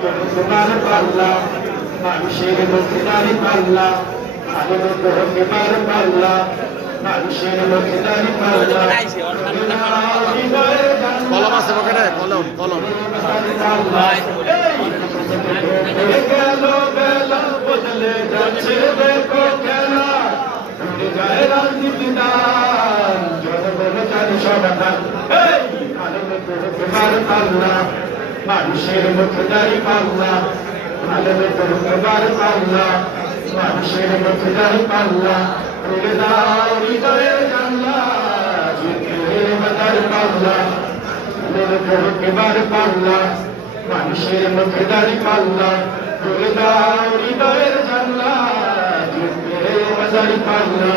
তোমার পাল্লা মানুষের মুখে দাঁড়ি পাল্লা আলো তোমার পাল্লা মানুষের মুখে দাঁড়ি পাল্লা কলম আছে পকেটে কলম কলম গেল বেলা বদলে যাচ্ছে দেখো খেলা যায় রাজনীতিদার জনগণের সমাধান আলো তোমার পাল্লা মানুষের মুখে দাঁড়ি পাল্লা আলো তোমার পাল্লা মানুষের মুখে দাঁড়ি পাল্লা খুলে দাও হৃদয়ের জানলা জিতে বাজার পাল্লা তোমার পাল্লা মানুষের মুখে দাঁড়ি পাল্লা খুলে দাও হৃদয়ের জানলা জিতে বাজার পাল্লা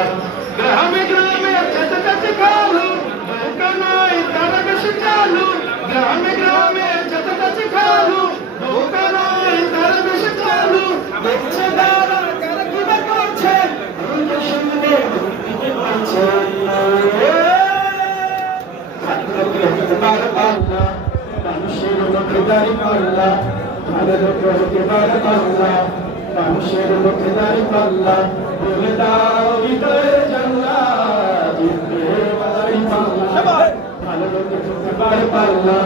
গ্রামে গ্রামে কাছে কাছে কালু নৌকা নয় তারা বেশি চালু গ্রামে গ্রামে কাছে কাছে কালু নৌকা নয় তারা বেশি চালু দেখছে দাঁড়া কারা কি বা করছে শুনলে তোমার পাল্লা মানুষের মুখে দাঁড়ি পাল্লা তোমার পাল্লা মানুষের মুখে দাঁড়ি পাল্লা বলে দাও হৃদয়ের জানলা জিতবে বাজারি পাল্লা ভালো লোকে তোমার পাল্লা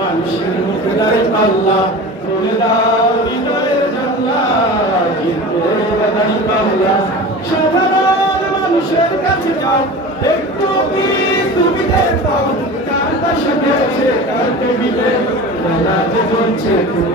মানুষের মুখে দাঁড়ি পাল্লা বলে দাও হৃদয়ের জানলা জিতবে বাজারি পাল্লা সাধারণ মানুষের কাছে যাও একটু কি তুমি দেখো কার পাশে গেছে কার টেবিলে রাতে চলছে তুমি